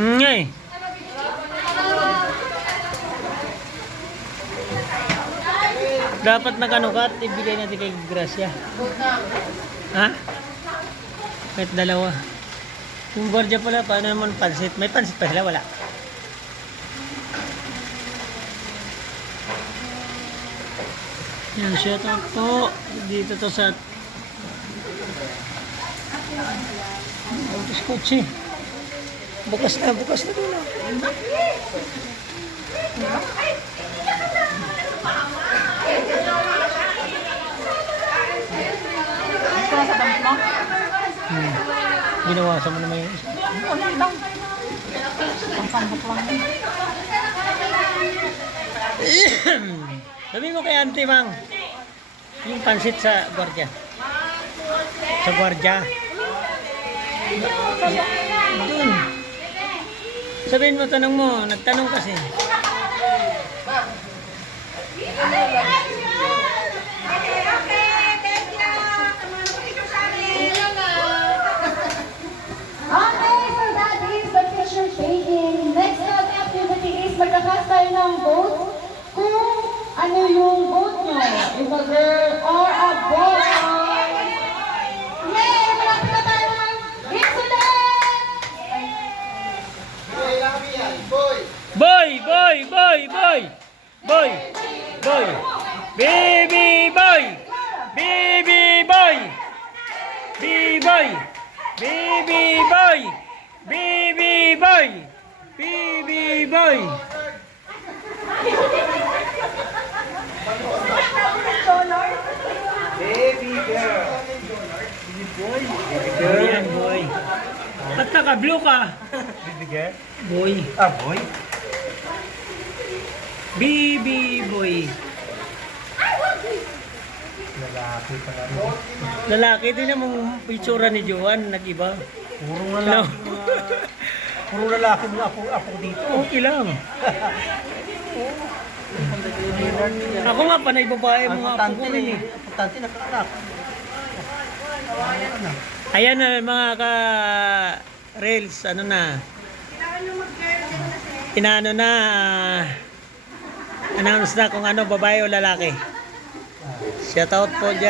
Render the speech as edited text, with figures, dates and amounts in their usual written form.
Ngay. Dapat nakanukat, ibigay natin kay Gracia. Ha? Kahit dalawa. Yung gwardiya pala, paano naman pansit? May pansit pa sila, wala. Yan, shout out po. Dito to sa Autos Kotse. Bukas na doon. Ginawasan mo naman yung isa. Sabi mo kay Auntie Mang, yung pansit sa gwardiya. Sa gwardiya. Doon. Sabihin mo, tanong mo. Nagtanong kasi. Next na activity is magkakas tayo ng vote kung ano yung vote nyo. If a girl or a boy. Yay! Malapit na tayo ng incident! Boy! Baby boy! Baby boy! B-boy! Baby boy! Baby boy! Baby boy! Baby girl. Baby boy. Baby girl. Ayan, boy. Ba't naka-blue ka? Baby girl. Boy. Ah, boy. Baby boy. Lalaki pala rin. Lalaki, din mong itsura ni Joan, nag-iba. Puro lalaki. Puro lalaki mga apo dito. Okay lang. Ako nga, panay babae mga apo ko rin eh. Importante nakaanak. Ayan na mga ka-rails, ano na. Inaano na, announce na kung ano, babae o lalaki. Shout out po dyan.